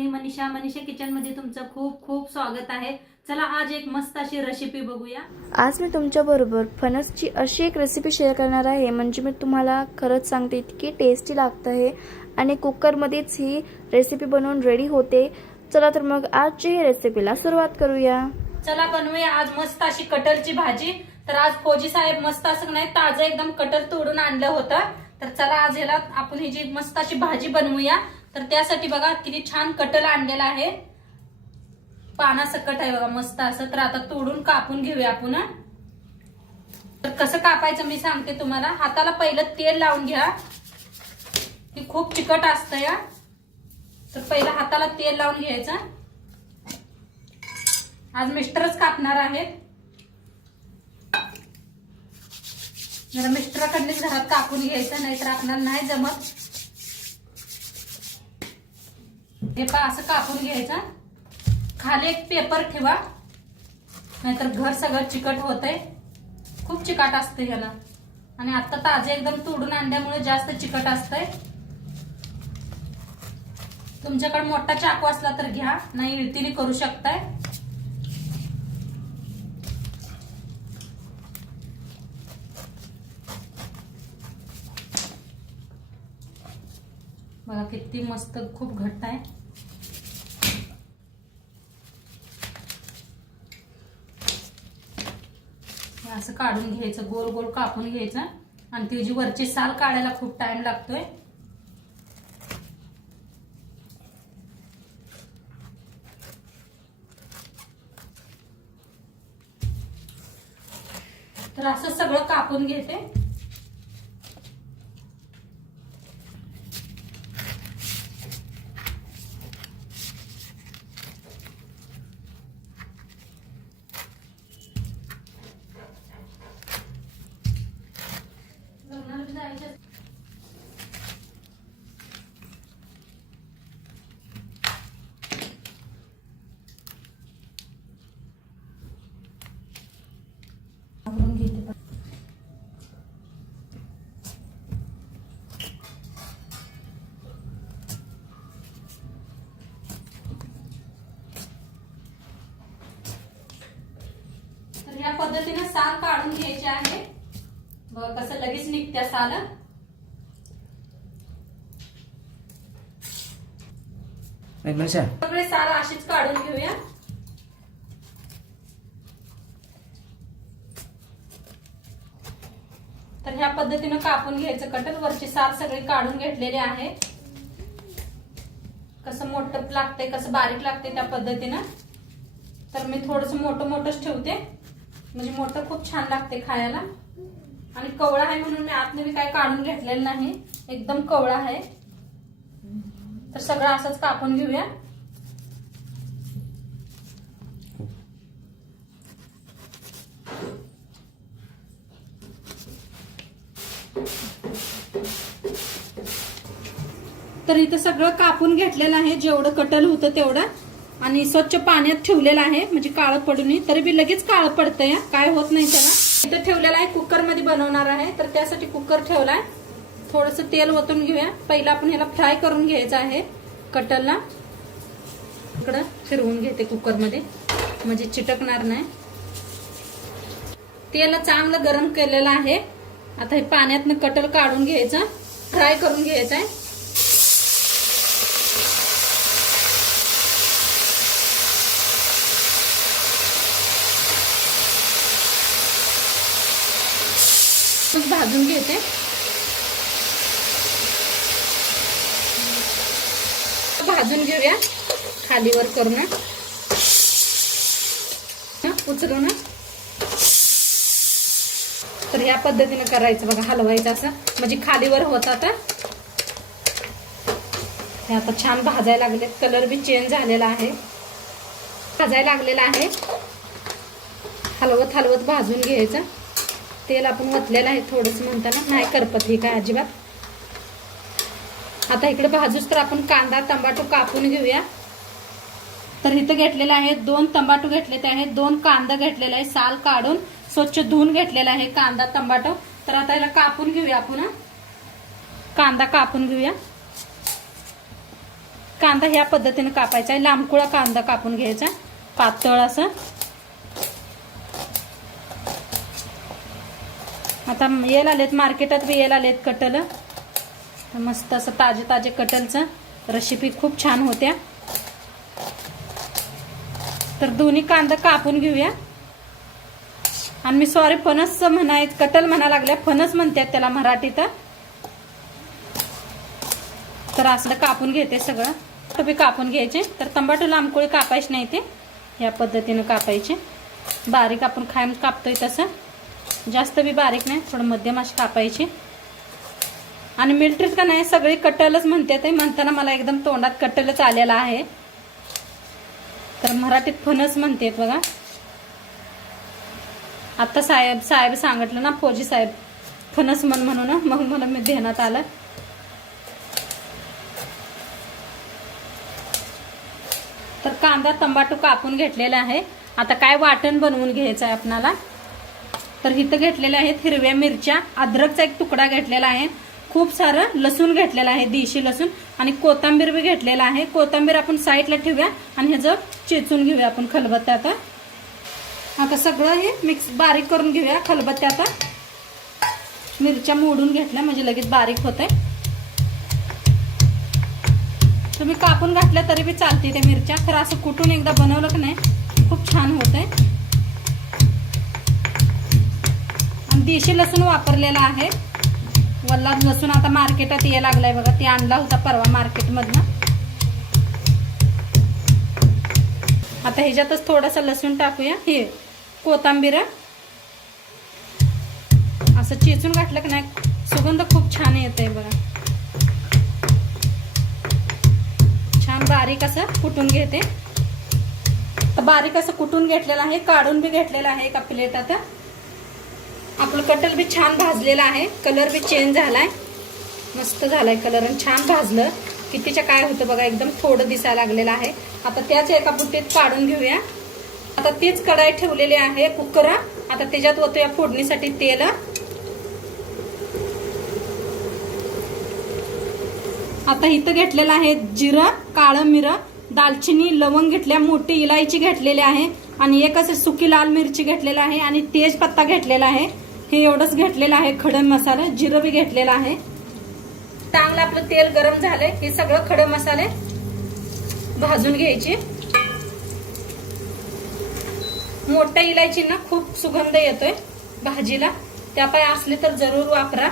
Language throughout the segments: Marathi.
मी मनीषा किचन मध्ये तुमचं खूप खूप स्वागत आहे। चला आज एक मस्त अशी रेसिपी बघूया। आज मी तुमच्या बरोबर फणसची अशी एक रेसिपी शेअर करणार आहे, म्हणजे मी तुम्हाला खरंच सांगते इतकी टेस्टी लागते आहे आणि कुकर मध्येच ही रेसिपी बनवून रेडी होते। चला तर मग आजची ही रेसिपीला सुरुवात करूया। चला बनवूया आज मस्त अशी कटरची भाजी। तर आज फौजी साहेब मस्त असं नाही ताजं एकदम कटर तोडून आणलं होतं। तर चला आज याला आपण ही जी मस्त अशी भाजी बनवूया। तर त्यासाठी बघा किती छान कटल आणलेला आहे, पाना सकट आहे बघा मस्त असं। तर आता तोडून कापून घेऊया आपण। तर कसं कापायचं मी सांगते तुम्हाला। हाताला पहिलं तेल लावून घ्या, ही खूप चिकट असतं या। तर पहिलं हाताला तेल लावून घ्यायचं। आज मिस्टरच कापणार आहेत, जरा मिस्टराकडनीच घरात कापून घ्यायचं, नाहीतर आपल्याला नाही जमत। हे पहा असं कापून घ्यायचं। खाली एक पेपर ठेवा, नाहीतर घर सगळं चिकट होतंय, खूप चिकट असते ह्याला। आणि आता ताजे एकदम तोडून आणल्यामुळे जास्त चिकट असतंय। तुमच्याकडे मोठा चाकू असला तर घ्या, नाही इळतीने करू शकताय। बघा किती मस्त खूप घट्ट आहे। असं काढून घ्यायचं, गोल गोल कापून घ्यायचं। आणि त्याची वरची साल काढायला खूप टाइम लागतोय। तर असं सगळं कापून घेते। या पद्धतीने साल काढून घ्यायचे आहे। बघा कसं लगेच निघत्या साल। सगळे साल अशीच काढून घेऊया। तर ह्या पद्धतीने कापून घ्यायचं कटर। वरची साल सगळे काढून घेतलेले आहे। कसं मोठं लागतंय कसं बारीक लागतंय त्या पद्धतीनं। तर मी थोडस मोठं मोठंच ठेवते, म्हणजे मोठं खूप छान लागते खायला। आणि कवळा आहे म्हणून मी आतने बी काय काढून घेतलेलं नाही, एकदम कवळा आहे। तर सगळं असंच कापून घेऊया। तर इथं सगळं कापून घेतलेलं आहे, जेवढं कटल होतं तेवढं। आणि स्वच्छ पाण्यात ठेवलेलं आहे, म्हणजे काळं पडू नये। तरी बी लगेच काळं पडतंय, काय होत नाही त्याला। इथं ठेवलेलं आहे, कुकर मध्ये बनवणार आहे। तर त्यासाठी कुकर ठेवलाय। थोडस तेल ओतून घेऊया। पहिला आपण ह्याला फ्राय करून घ्यायचं आहे कटलला। इकडं फिरवून घेते कुकर मध्ये, म्हणजे चिटकणार नाही। तेल चांगलं गरम केलेलं आहे। आता हे पाण्यातनं कटल काढून घ्यायचं, फ्राय करून घ्यायचं आहे। भाजून घेते। भाजून घेऊया खालीवर करून, उचलून। तर ह्या पद्धतीने करायचं बघा, हलवायचं असं, म्हणजे खालीवर होत। आता हे आता छान भाजायला लागले, कलर बी चेंज झालेला आहे, भाजायला लागलेला आहे। हलवत हलवत भाजून घ्यायचं। तेल आपण ओतलेलं आहे थोडंसं, म्हणताना नाही करपत ही काय अजिबात। आता इकडे भाजूस तर आपण कांदा टमाटो कापून घेऊया। तर इथं घेतलेला आहे 2 टमाटो घेतलेले आहेत, 2 कांदा घेतलेला आहे, साल काढून स्वच्छ धुवून घेतलेला आहे कांदा टमाटो। तर आता याला कापून घेऊया आपण, कांदा कापून घेऊया। कांदा ह्या पद्धतीने कापायचा आहे, लांबकुळा कांदा कापून घ्यायचा, पातळ असं. आता येल आलेत मार्केटात बी येल आलेत कटल, मस्त असं ताजे ताजे कटलचं रेसिपी खूप छान होत्या. तर दोन्ही कांदा कापून घेऊया. आणि मी सॉरी फणस कटल म्हणा लागल्या, फणस म्हणतात त्याला मराठीत. तर असलं कापून घेते सगळं, तुम्ही कापून घ्यायचे. तर तंबाटू लांबकोळी कापायची नाही, ते या पद्धतीने कापायचे. बारीक आपण खायम कापतोय तसं, जास्त बी बारीक नाही, थोडं मध्यम अशी कापायची. आणि मिलिटरीत का नाही सगळी कटलच म्हणतात, म्हणताना मला एकदम तोंडात कटलच आलेला आहे. तर मराठीत फणस म्हणतात बघा. आता साहेब सांगितलं ना, फौजी साहेब फणस म्हणून, मग मला मी ध्यानात आलं. तर कांदा तंबाटू कापून घेतलेला आहे. आता काय वाटण बनवून घ्यायचं आहे आपणाला. तर इथं घेतलेल्या आहेत हिरव्या मिरच्या, अद्रकचा एक तुकडा घेतलेला आहे, खूप सारं लसूण घेतलेलं आहे, देशी लसूण, आणि कोथिंबीर बी घेतलेला आहे. कोथिंबीर आपण साईडला ठेवूया आणि ह्याचं चेचून घेऊया आपण खलबत्त्यात. आता सगळं हे मिक्स बारीक करून घेऊया खलबत्त्यात. मिरच्या मोडून घेतल्या म्हणजे लगेच बारीक होतंय. तुम्ही कापून घातल्या तरी बी चालते त्या मिरच्या, तर असं कुटून एकदा बनवलं की नाही खूप छान होतंय. आणि देशी लसूण वापरलेला आहे, वल्ला लसूण आता मार्केटात यायला लागलाय बघा, ते आणला होता परवा मार्केटमधनं. आता ह्याच्यातच थोडासा लसूण टाकूया. हे कोथिंबीर असं चेचून घातलं की नाही सुगंध खूप छान येतोय बघा. छान बारीक असं कुटून घेते. तर बारीक असं कुटून घेतलेलं आहे, काढून बी घेतलेलं आहे एका प्लेटात. आपलं कटल बी छान भाजलेलं आहे, कलर बी चेंज झालाय, मस्त झालाय कलर. आणि छान भाजलं कितीच्या काय होतं बघा, एकदम थोडं दिसायला लागलेलं आहे. आता त्याच एका बुट्टीत काढून घेऊया. आता तीच कढाई ठेवलेली आहे कुकर. आता त्याच्यात ओतूया फोडणीसाठी तेल. आता इथं घेतलेलं आहे जिरं, काळं मिरं, दालचिनी, लवंग घेतल्या, मोठी इलायची घेतलेली आहे, आणि एक असं सुकी लाल मिरची घेतलेला आहे, आणि तेजपत्ता घेतलेला आहे. हे एवढंच घेतलेलं आहे खडे मसाले. जिरं बी घेतलेलं आहे. चांगलं आपलं तेल गरम झालंय. हे सगळं खडे मसाले भाजून घ्यायचे. मोठ्या इलायची ना खूप सुगंध येतोय भाजीला, त्या पाय असले तर जरूर वापरा.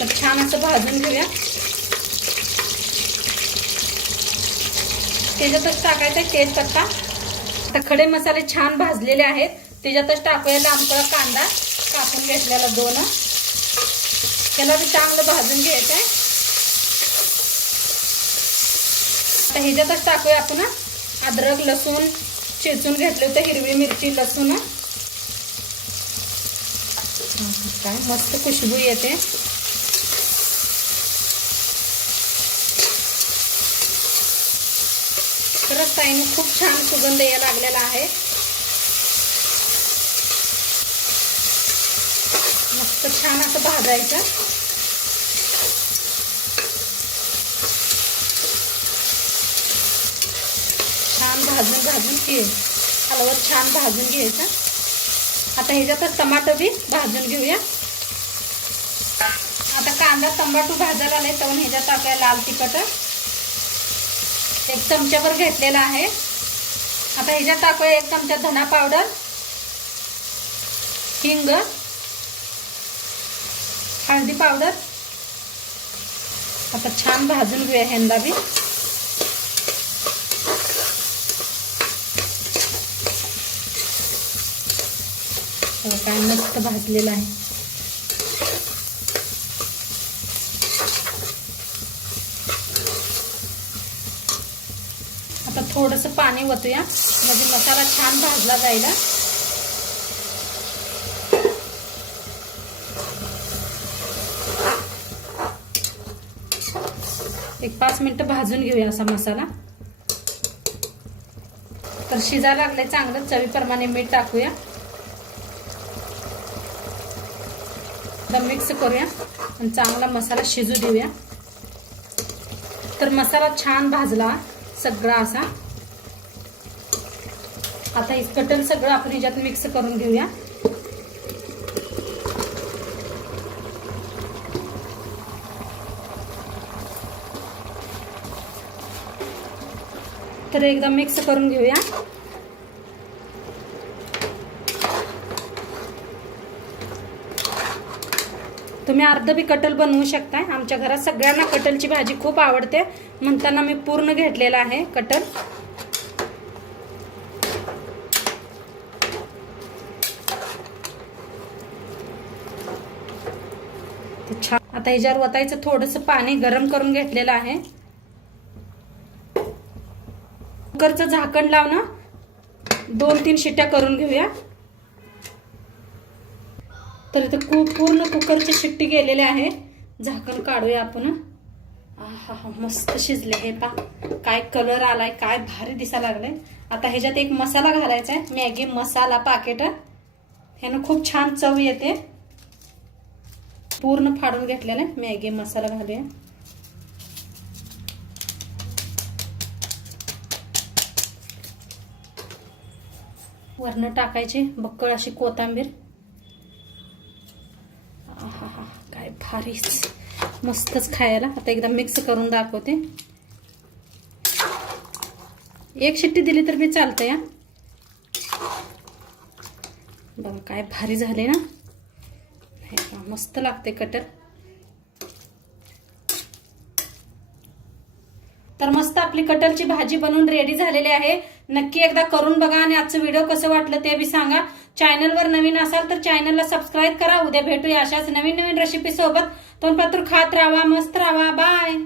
तर छान असं भाजून घेऊया. त्याच्यातच टाकायचा तेजपत्ता. आता खडे मसाले छान भाजलेले आहेत, त्याच्यातच टाकूया लांबकळा कांदा कापून घेतलेला 2. त्याला बी चांगलं भाजून घ्यायचंय. आता ह्याच्यातच टाकूया आपण अद्रक लसूण चेचून घेतले होते, हिरवी मिरची लसूण. काय मस्त खुशबू येते. खरंच ताईने खूप छान सुगंध यायला लागलेला आहे. मस्त छान असं भाजायचं. छान भाजून हलवत छान भाजून घ्यायचं. आता ह्याच्यात टमाटर बी भाजून घेऊया. आता कांदा टमाटो भाजायला आले तर ह्याच्यात टाकूया लाल तिखट 1 चमचाभर घेतलेला आहे. आता ह्याच्यात टाकूया 1 चमचा धना पावडर, हिंग, हळदी पावडर. आता छान भाजून घेऊया हेंदा बी. काय मस्त भाजलेला आहे. आता थोडंसं पाणी ओतूया म्हणजे मसाला छान भाजला जाईल. एक 5 मिनिटं भाजून घेऊया असा मसाला. तर शिजायला लागले चांगलं. चवीप्रमाणे मीठ टाकूया. मिक्स करूया आणि चांगला मसाला शिजू देऊया. तर मसाला छान भाजला सगळा असा. आता हे कटर सगळं आपण ह्याच्यात मिक्स करून घेऊया. तर एकदा मिक्स करून घेऊया. तुम्ही अर्ध बी कटल बनवू शकताय. आमच्या घरात सगळ्यांना कटलची भाजी खूप आवडते, म्हणताना मी पूर्ण घेतलेला आहे कटल. छान. आता ह्याच्यावर वतायचं थोडंसं पाणी गरम करून घेतलेलं आहे. कुकरचं झाकण लावून 2-3 शिट्ट्या करून घेऊया. तर इथे पूर्ण कुकरची शिट्टी गेलेली आहे. झाकण काढूया आपण. आहा मस्त शिजले हे पा. काय कलर आलाय, काय भारी दिसायला लागलाय. आता ह्याच्यात एक मसाला घालायचा आहे, मॅगी मसाला पाकिट. ह्यानं खूप छान चव येते. पूर्ण फाडून घेतलेला आहे मॅगी मसाला घालूया. वरनं टाकायची बक्कळ अशी कोथिंबीर. आहा काय भारीच मस्तच खायला. आता एकदा मिक्स करून दाखवते. एक शिट्टी दिली तर मी चालतंय. बघा काय भारी झाले ना. मस्त लागते कटर. तर मस्त आपली कटलची भाजी बनवून रेडी झालेली आहे. नक्की एकदा करून बघा आणि आजचं व्हिडिओ कसं वाटलं ते बी सांगा. चॅनलवर नवीन असाल तर चॅनलला सबस्क्राईब करा. उद्या भेटूया अशाच नवीन रेसिपी सोबत. तोंडपात्र खात राहा, मस्त राहा. बाय.